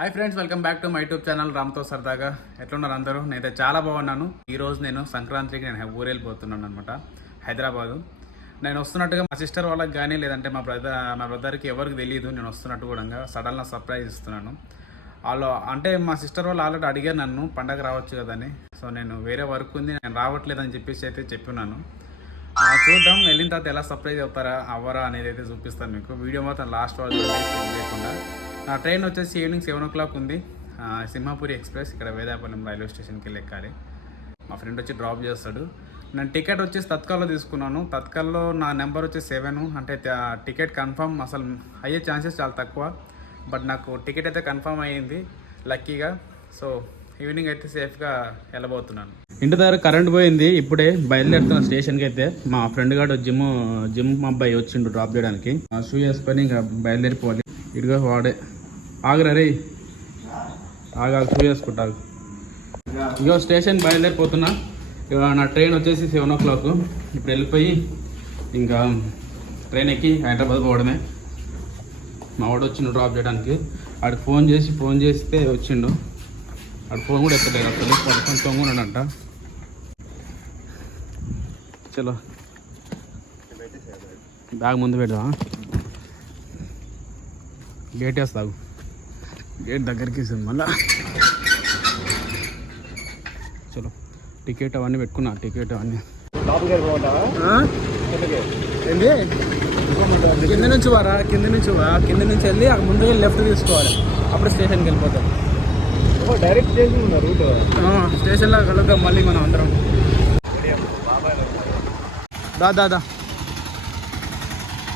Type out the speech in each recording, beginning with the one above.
Hi friends, welcome back to my YouTube channel రామ్తో సరదాగా. ఎట్లున్నారు అందరూ? నేనైతే చాలా బాగున్నాను. ఈరోజు నేను సంక్రాంతికి ఊరు వెళ్ళిపోతున్నాను అనమాట, హైదరాబాదు. నేను వస్తున్నట్టుగా మా సిస్టర్ వాళ్ళకి కానీ లేదంటే మా బ్రదర్కి ఎవరికి తెలియదు నేను వస్తున్నట్టు కూడా. సడన్గా సర్ప్రైజ్ ఇస్తున్నాను. వాళ్ళు అంటే మా సిస్టర్ వాళ్ళు ఆల్రెడీ అడిగారు నన్ను పండగ రావచ్చు కదని. సో నేను వేరే వర్క్ ఉంది, నేను రావట్లేదని చెప్పేసి అయితే చెప్పినాను. చూద్దాం వెళ్ళిన తర్వాత ఎలా సర్ప్రైజ్ అవుతారా అవ్వరా అనేది అయితే చూపిస్తాను మీకు. వీడియో మాత్రం లాస్ట్ వాళ్ళు లేకుండా. నా ట్రైన్ వచ్చేసి ఈవినింగ్ 7 o'clock ఉంది. సింహాపురి ఎక్స్ప్రెస్ ఇక్కడ వేదాయపాలెం రైల్వే స్టేషన్కి వెళ్ళి ఎక్కాలి. మా ఫ్రెండ్ వచ్చి డ్రాప్ చేస్తాడు. నేను టికెట్ వచ్చేసి తత్కాల్లో తీసుకున్నాను. తత్కాల్లో నా నెంబర్ వచ్చేసి 7. అంటే టికెట్ కన్ఫర్మ్ అసలు అయ్యే ఛాన్సెస్ చాలా తక్కువ. బట్ నాకు టికెట్ అయితే కన్ఫర్మ్ అయ్యింది లక్కీగా. సో ఈవినింగ్ అయితే సేఫ్గా వెళ్ళబోతున్నాను. ఇంటి దగ్గర కరెంట్ పోయింది. ఇప్పుడే బయలుదేరుతున్న స్టేషన్కి అయితే. మా ఫ్రెండ్ గారు జిమ్ అబ్బాయి వచ్చిండు డ్రాప్ చేయడానికి. షూ వేసుకొని ఇంకా బయలుదేరిపోవాలి. ఇదిగో వాడే ఆగరా రే, ఆగా షూ వేసుకుంటారు. ఇగో స్టేషన్ బయలుదేరిపోతున్నా. ఇక నా ట్రైన్ వచ్చేసి 7 o'clock. ఇప్పుడు వెళ్ళిపోయి ఇంకా ట్రైన్ ఎక్కి హైదరాబాద్ పోవడమే. మా వాడు వచ్చిండు డ్రాప్ చేయడానికి. ఆడికి ఫోన్ చేస్తే వచ్చిండు. ఆడు ఫోన్ కూడా ఎక్కలేదు అసలు, పడుకొని తొంగున్నాడంట. చలో బ్యాగ్ ముందు పెడదా, గేట్ వేస్తావు. గేట్ దగ్గరికి మళ్ళా. చలో టికెట్ అవన్నీ పెట్టుకున్నా. టికెట్ అవన్నీ కింద నుంచి వారా, కింద నుంచి వెళ్ళి అక్కడ ముందుకు వెళ్ళి లెఫ్ట్ తీసుకోవాలి. అప్పుడు స్టేషన్కి వెళ్ళిపోతాం. డైరెక్ట్ స్టేషన్ ఉందా రూట్? స్టేషన్లో కలుద్దాం మళ్ళీ మనం అందరం. దాదా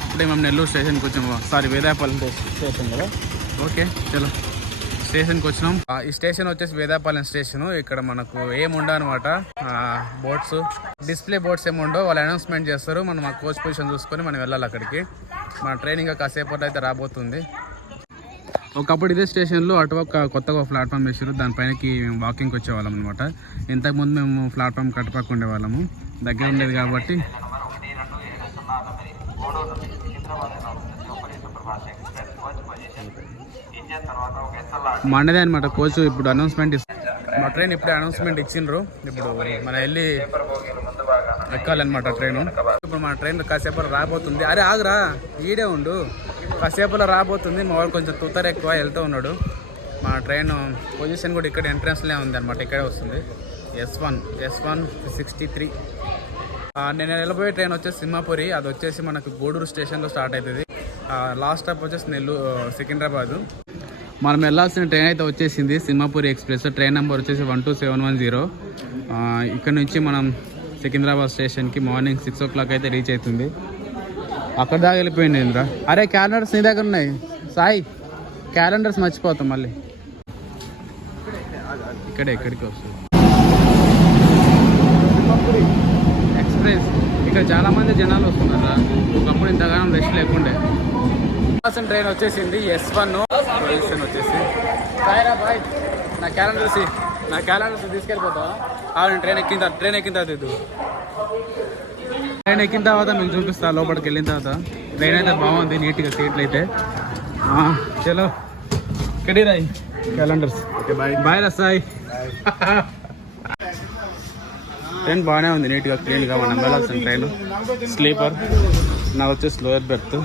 ఇప్పుడే మేము నెల్లూరు స్టేషన్కి వచ్చాము. సారీ, వేదాయపాలెం స్టేషన్ కదా. ఓకే చలో స్టేషన్కి వచ్చినాం. ఈ స్టేషన్ వచ్చేసి వేదాయపాలెం స్టేషను. ఇక్కడ మనకు ఏముండవు అనమాట, బోట్స్ డిస్ప్లే బోట్స్ ఏముండవు. వాళ్ళు అనౌన్స్మెంట్ చేస్తారు. మనం ఆ కోచ్ పొజిషన్ చూసుకొని మనం వెళ్ళాలి అక్కడికి. మన ట్రైన్ ఇంకా కాసేపట్లో అయితే రాబోతుంది. ఒకప్పుడు ఇదే స్టేషన్లో అటుపక్క కొత్తగా ప్లాట్ఫామ్ వేసారు. దానిపైనకి మేము వాకింగ్కి వచ్చేవాళ్ళం అనమాట. ఇంతకుముందు మేము ప్లాట్ఫామ్ కట్టుపక్క ఉండేవాళ్ళము. దగ్గర ఉండేది కాబట్టి. మండదే అనమాట కోచ్. ఇప్పుడు అనౌన్స్మెంట్ మా ట్రైన్ ఇప్పుడే అనౌన్స్మెంట్ ఇచ్చిండ్రు. ఇప్పుడు మనం వెళ్ళి ఎక్కాలన్నమాట ట్రైన్. ఇప్పుడు మన ట్రైన్ కాసేపు రాబోతుంది. అరే ఆగురా, ఈడే ఉండు, కాసేపులో రాబోతుంది. మా వాడు కొంచెం తుత్తర ఎక్కువ వెళ్తూ ఉన్నాడు. మా ట్రైన్ పొజిషన్ కూడా ఇక్కడ ఎంట్రన్స్లే ఉంది అనమాట. ఇక్కడే వస్తుంది. S1 63. నేను వెళ్ళబోయే ట్రైన్ వచ్చేసి సింహాపురి. అది వచ్చేసి మనకు గూడూరు స్టేషన్లో స్టార్ట్ అవుతుంది. లాస్ట్ స్టాప్ వచ్చేసి సికింద్రాబాదు. మనం వెళ్ళాల్సిన ట్రైన్ అయితే వచ్చేసింది సింహాపురి ఎక్స్ప్రెస్. ట్రైన్ నెంబర్ వచ్చేసి 12710. ఇక్కడ నుంచి మనం సికింద్రాబాద్ స్టేషన్కి మార్నింగ్ 6 o'clock అయితే రీచ్ అవుతుంది. అక్కడ దాకా వెళ్ళిపోయింది ఇంద్ర. అరే క్యాలెండర్స్ నీ దగ్గర ఉన్నాయి సాయి, క్యాలెండర్స్ మర్చిపోతాం మళ్ళీ. ఇక్కడికి వస్తుంది ఎక్స్ప్రెస్. ఇక్కడ చాలా మంది జనాలు వస్తున్నారు. ఒకప్పుడు ఇంతగానం రష్ లేకుండే. ట్రైన్ వచ్చేసింది S1 వచ్చేసి. బాయ్ నా క్యాలెండర్స్ తీసుకెళ్ళిపోతావా? నేను ట్రైన్ ఎక్కిన తర్వాత మేము చూపిస్తా. లోపలికి వెళ్ళిన తర్వాత ట్రైన్ అయితే బాగుంది, నీట్గా సీట్లు అయితే. చలో ఇక్కడే రాయి క్యాలెండర్స్. బాయ్ రసాయి. ట్రైన్ బాగానే ఉంది, నీట్గా క్లీన్గా. మనం వెళ్ళాల్సిన ట్రైన్ స్లీపర్. నాకు వచ్చేసి లోయర్ బెర్త్.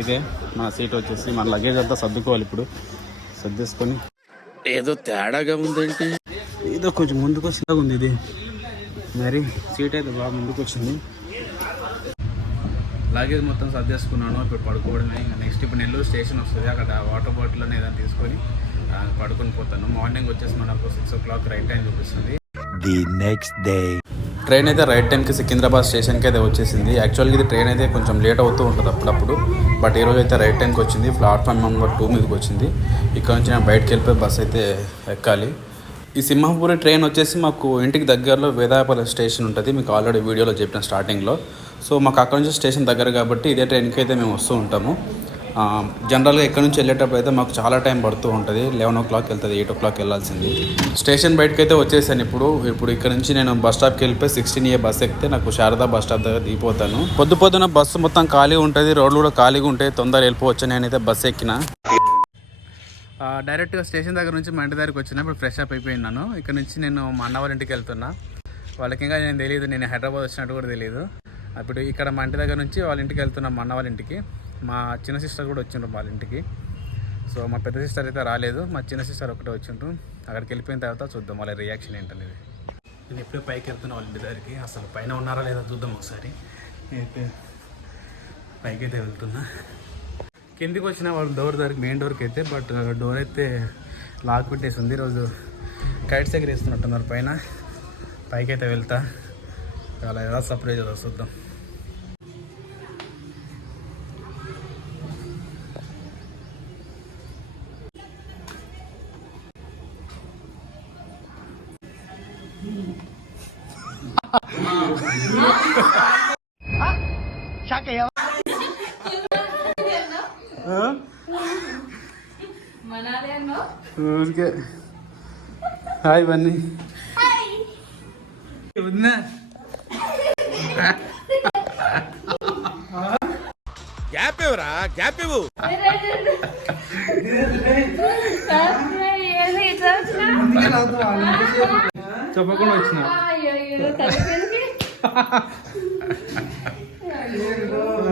ఇదే మన సీట్ వచ్చేసి. మన లగేజ్ అంతా సర్దుకోవాలి. ఇప్పుడు సర్దేసుకొని ఏదో తేడాగా ఉందంటే ఏదో కొంచెం ముందుకు వచ్చేలాగా ఉంది ఇది. మరి సీట్ అయితే బాగా ముందుకు వచ్చింది. లగేజ్ మొత్తం సర్దేసుకున్నాను. ఇప్పుడు పడుకోవడమే. ఇంకా నెక్స్ట్ ఇప్పుడు నెల్లూరు స్టేషన్ వస్తుంది. అక్కడ వాటర్ బాటిల్ అనేది ఏదైనా తీసుకొని పడుకొని పోతాను. మార్నింగ్ వచ్చేసి మనకు 6 o'clock రైట్ టైం చూపిస్తుంది. ది నెక్స్ట్ డే ట్రైన్ అయితే రైట్ టైంకి సికింద్రాబాద్ స్టేషన్కి అయితే వచ్చేసింది. యాక్చువల్గా ఇది ట్రైన్ అయితే కొంచెం లేట్ అవుతూ ఉంటుంది అప్పుడప్పుడు. బట్ ఈరోజు అయితే రైట్ టైంకి వచ్చింది. ప్లాట్ఫామ్ నెంబర్ 2 మీదకి వచ్చింది. ఇక్కడ నుంచి నేను బయటకు వెళ్ళిపోయి బస్ అయితే ఎక్కాలి. ఈ సింహాపురి ట్రైన్ వచ్చేసి మాకు ఇంటికి దగ్గరలో వేదాయపాలెం స్టేషన్ ఉంటుంది. మీకు ఆల్రెడీ వీడియోలో చెప్పిన స్టార్టింగ్లో. సో మాకు అక్కడ నుంచి స్టేషన్ దగ్గర కాబట్టి ఇదే ట్రైన్కి అయితే మేము వస్తూ ఉంటాము. జనరల్గా ఇక్కడ నుంచి వెళ్ళేటప్పుడు అయితే మాకు చాలా టైం పడుతూ ఉంటుంది. 11 o'clock వెళ్తుంది, 8 o'clock వెళ్ళాల్సింది. స్టేషన్ బయటకు అయితే వచ్చేసాను. ఇప్పుడు ఇక్కడ నుంచి నేను బస్ స్టాప్కి వెళ్ళిపోయి 16A బస్ ఎక్కితే నాకు శారదా బస్ స్టాప్ దగ్గర దిగిపోతాను. పొద్దున బస్సు మొత్తం ఖాళీగా ఉంటుంది, రోడ్లు కూడా ఖాళీగా ఉంటాయి, తొందరగా వెళ్ళిపోవచ్చు. నేనైతే బస్ ఎక్కిన. డైరెక్ట్గా స్టేషన్ దగ్గర నుంచి మా ఇంటి దగ్గరికి వచ్చిన ఇప్పుడు ఫ్రెష్ అప్ అయిపోయినాను. ఇక్కడ నుంచి నేను మా అన్న వాళ్ళ ఇంటికి వెళ్తున్నా. వాళ్ళకి ఇంకా నేను తెలియదు, నేను హైదరాబాద్ వచ్చినట్టు కూడా తెలియదు. అప్పుడు ఇక్కడ మా ఇంటి దగ్గర నుంచి వాళ్ళ ఇంటికి వెళ్తున్నాం, మా అన్న వాళ్ళ ఇంటికి. మా చిన్న సిస్టర్ కూడా వచ్చిండ్రు వాళ్ళ ఇంటికి. సో మా పెద్ద సిస్టర్ అయితే రాలేదు, మా చిన్న సిస్టర్ ఒకటే వచ్చిండ్రు. అక్కడికి వెళ్ళిపోయిన తర్వాత చూద్దాం వాళ్ళ రియాక్షన్ ఏంటనేది. నేను ఎప్పుడే పైకి వెళ్తున్నా వాళ్ళ ఇంటి దగ్గరికి, అసలు పైన ఉన్నారా లేదా చూద్దాం ఒకసారి. అయితే పైకి అయితే వెళ్తున్నా. కిందికి వచ్చిన వాళ్ళు డోర్ దగ్గరికి, మెయిన్ డోర్కి అయితే, బట్ డోర్ అయితే లాక్ పెట్టేసి ఉంది. ఈరోజు కైట్స్ దగ్గర వేస్తున్నట్టున్నారు పైన. పైకి అయితే వెళ్తా, చాలా ఎలా సర్ప్రైజ్ అదో చూద్దాం. ఊరికే హాయ్ బన్నీ. వదినా గ్యాప్ ఇవ్వరా, గ్యాప్ ఇవ్వు. చెప్పకుండా వచ్చిన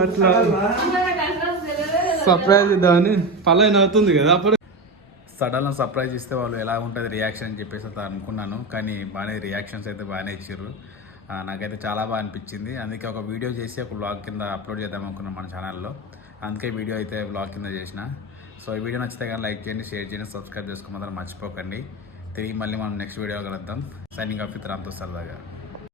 అట్లా సర్ప్రైజ్ ఇద్దామని పల్లె అవుతుంది కదా. అప్పుడు సడన్గా సర్ప్రైజ్ ఇస్తే వాళ్ళు ఎలా ఉంటుంది రియాక్షన్ అని చెప్పేసి అయితే అనుకున్నాను. కానీ బాగానే రియాక్షన్స్ అయితే బాగానే ఇచ్చారు. నాకైతే చాలా బాగా అనిపించింది. అందుకే ఒక వీడియో చేసి ఒక వ్లాగ్ కింద అప్లోడ్ చేద్దాం అనుకున్నాను మన ఛానల్లో. అందుకే వీడియో అయితే వ్లాగ్ కింద చేసిన. సో ఈ వీడియో నచ్చితే కానీ లైక్ చేయండి, షేర్ చేయండి, సబ్స్క్రైబ్ చేసుకోమని మర్చిపోకండి. తిరిగి మళ్ళీ మనం నెక్స్ట్ వీడియో కలుద్దాం. సైనింగ్ ఆఫ్ విత్ రామ్తో సరదాగా.